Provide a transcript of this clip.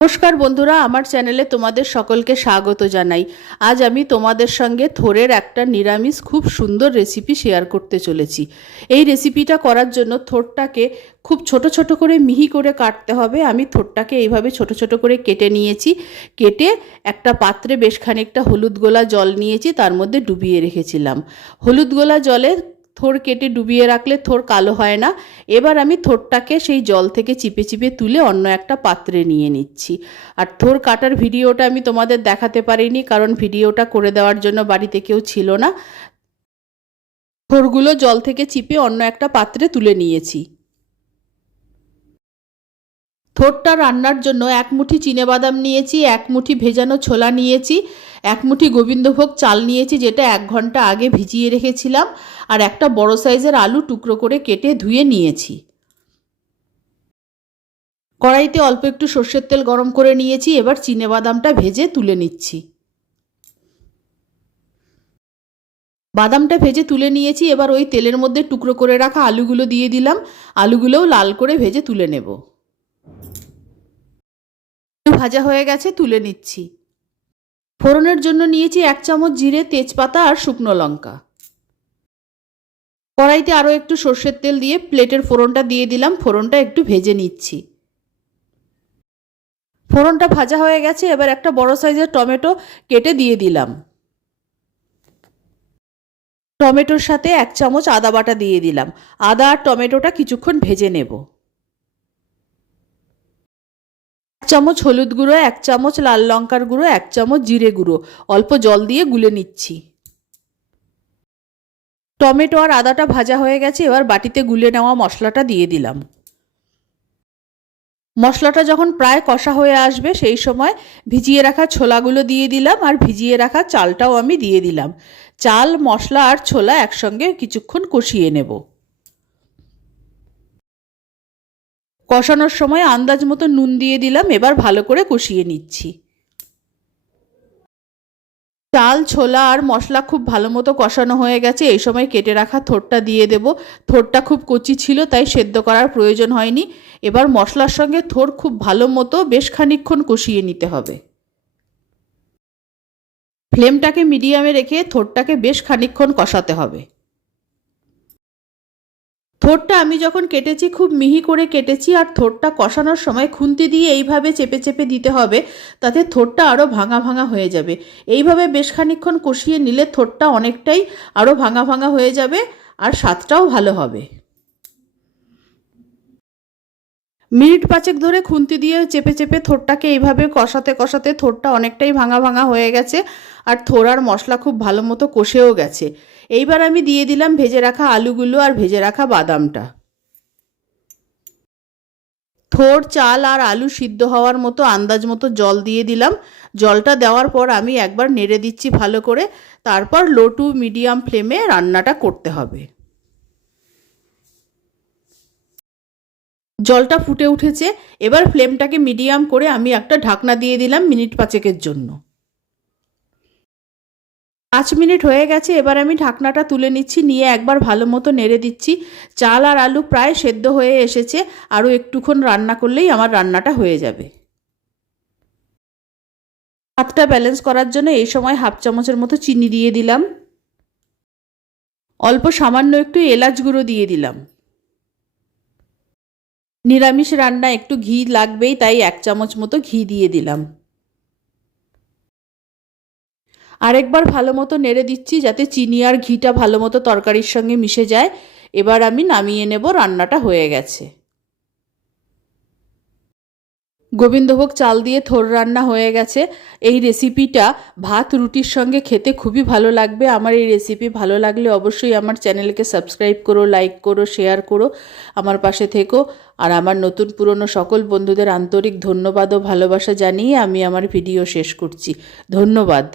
নমস্কার বন্ধুরা, আমার চ্যানেলে তোমাদের সকলকে স্বাগত জানাই। আজ আমি তোমাদের সঙ্গে থোড়ের একটা নিরামিষ খুব সুন্দর রেসিপি শেয়ার করতে চলেছি। এই রেসিপিটা করার জন্য থোড়টাকে খুব ছোট ছোট করে মিহি করে কাটতে হবে। আমি থোড়টাকে এইভাবে ছোট ছোট করে কেটে নিয়েছি। কেটে একটা পাত্রে বেশ খানিকটা হলুদ গোলা জল নিয়েছি, তার মধ্যে ডুবিয়ে রেখেছিলাম। হলুদ গোলা জলে থোড় কেটে ডুবিয়ে রাখলে থোড় কালো হয় না। এবার আমি থোড়টাকে সেই জল থেকে চিপে চিপে তুলে অন্য একটা পাত্রে নিয়ে নিচ্ছি। আর থোড় কাটার ভিডিওটা আমি তোমাদের দেখাতে পারিনি, কারণ ভিডিওটা করে দেওয়ার জন্য বাড়িতে কেউ ছিল না। থোড়গুলো জল থেকে চিপে অন্য একটা পাত্রে তুলে নিয়েছি। থোড়টা রান্নার জন্য এক মুঠি চিনেবাদাম নিয়েছি, এক মুঠি ভেজানো ছোলা নিয়েছি, এক মুঠি গোবিন্দভোগ চাল নিয়েছি যেটা 1 ঘন্টা আগে ভিজিয়ে রেখেছিলাম, আর একটা বড় সাইজের আলু টুকরো করে কেটে ধুয়ে নিয়েছি। কড়াইতে অল্প একটু সর্ষের তেল গরম করে নিয়েছি। এবার চিনেবাদামটা ভেজে তুলে নিচ্ছি। বাদামটা ভেজে তুলে নিয়েছি। এবার ওই তেলের মধ্যে টুকরো করে রাখা আলুগুলো দিয়ে দিলাম। আলুগুলোও লাল করে ভেজে তুলে নেব। ভাজা হয়ে গেছে, তুলে নিচ্ছি। ফোড়নের জন্য নিয়েছি 1 চামচ জিরে, তেজপাতা আর শুকনো লঙ্কা। কড়াইতে আরও একটু সর্ষের তেল দিয়ে প্লেটের ফোড়নটা দিয়ে দিলাম। ফোড়নটা একটু ভেজে নিচ্ছি। ফোড়নটা ভাজা হয়ে গেছে। এবার একটা বড় সাইজের টমেটো কেটে দিয়ে দিলাম। টমেটোর সাথে 1 চামচ আদা বাটা দিয়ে দিলাম। আদা আর টমেটোটা কিছুক্ষণ ভেজে নেব। 1 চামচ হলুদ গুঁড়ো, 1 চামচ লাল লঙ্কার গুঁড়ো, 1 চামচ জিরে গুঁড়ো অল্প জল দিয়ে গুলে নিচ্ছি। টমেটো আর আদাটা ভাজা হয়ে গেছে। এবার বাটিতে গুলে নেওয়া মশলাটা দিয়ে দিলাম। মশলাটা যখন প্রায় কষা হয়ে আসবে সেই সময় ভিজিয়ে রাখা ছোলাগুলো দিয়ে দিলাম, আর ভিজিয়ে রাখা চালটাও আমি দিয়ে দিলাম। চাল, মশলা আর ছোলা একসঙ্গে কিছুক্ষণ কষিয়ে নেব। কষানোর সময় আন্দাজ মতো নুন দিয়ে দিলাম। এবার ভালো করে কষিয়ে নিচ্ছি। চাল, ছোলা আর মশলা খুব ভালো মতো কষানো হয়ে গেছে। এই সময় কেটে রাখা থোড়টা দিয়ে দেব। থোড়টা খুব কচি ছিল, তাই সেদ্ধ করার প্রয়োজন হয়নি। এবার মশলার সঙ্গে থোড় খুব ভালো মতো বেশ খানিকক্ষণ কষিয়ে নিতে হবে। ফ্লেমটাকে মিডিয়ামে রেখে থোড়টাকে বেশ খানিকক্ষণ কষাতে হবে। থোড়টা আমি যখন কেটেছি খুব মিহি করে কেটেছি, আর থোড়টা কষানোর সময় খুন্তি দিয়ে এইভাবে চেপে চেপে দিতে হবে, তাতে থোড়টা আরও ভাঙা ভাঙা হয়ে যাবে। এইভাবে বেশ খানিকক্ষণ কষিয়ে নিলে থোড়টা অনেকটাই আরও ভাঙা ভাঙা হয়ে যাবে, আর স্বাদটাও ভালো হবে। মিনিট 5 ধরে খুন্তি দিয়ে চেপে চেপে থোড়টাকে এইভাবে কষাতে কষাতে থোড়টা অনেকটাই ভাঙা ভাঙা হয়ে গেছে, আর থোড় আর মশলা খুব ভালো মতো কষেও গেছে। এইবার আমি দিয়ে দিলাম ভেজে রাখা আলুগুলো আর ভেজে রাখা বাদামটা। থোড়, চাল আর আলু সিদ্ধ হওয়ার মতো আন্দাজ মতো জল দিয়ে দিলাম। জলটা দেওয়ার পর আমি একবার নেড়ে দিচ্ছি ভালো করে। তারপর লো টু মিডিয়াম ফ্লেমে রান্নাটা করতে হবে। জলটা ফুটে উঠেছে। এবার ফ্লেমটাকে মিডিয়াম করে আমি একটা ঢাকনা দিয়ে দিলাম মিনিট 5 জন্য। 5 মিনিট হয়ে গেছে। এবার আমি ঢাকনাটা তুলে নিচ্ছি, নিয়ে একবার ভালো মতো নেড়ে দিচ্ছি। চাল আর আলু প্রায় সেদ্ধ হয়ে এসেছে। আরও একটুক্ষণ রান্না করলেই আমার রান্নাটা হয়ে যাবে। স্বাদটা ব্যালেন্স করার জন্য এই সময় 1/2 চামচের মতো চিনি দিয়ে দিলাম। অল্প সামান্য একটু এলাচ গুঁড়ো দিয়ে দিলাম। নিরামিষ রান্না একটু ঘি লাগবেই, তাই 1 চামচ মতো ঘি দিয়ে দিলাম। আরেকবার ভালো মতো নেড়ে দিচ্ছি যাতে চিনি আর ঘিটা ভালো মতো তরকারির সঙ্গে মিশে যায়। এবার আমি নামিয়ে নেব। রান্নাটা হয়ে গেছে। গোবিন্দভোগ চাল দিয়ে থোড় রান্না হয়ে গেছে। এই রেসিপিটা ভাত রুটির সঙ্গে খেতে খুবই ভালো লাগবে। আমার এই রেসিপি ভালো লাগলে অবশ্যই আমার চ্যানেলকে সাবস্ক্রাইব করো, লাইক করো, শেয়ার করো, আমার পাশে থেকো। আর আমার নতুন পুরনো সকল বন্ধুদের আন্তরিক ধন্যবাদ ও ভালোবাসা জানিয়ে আমি আমার ভিডিও শেষ করছি। ধন্যবাদ।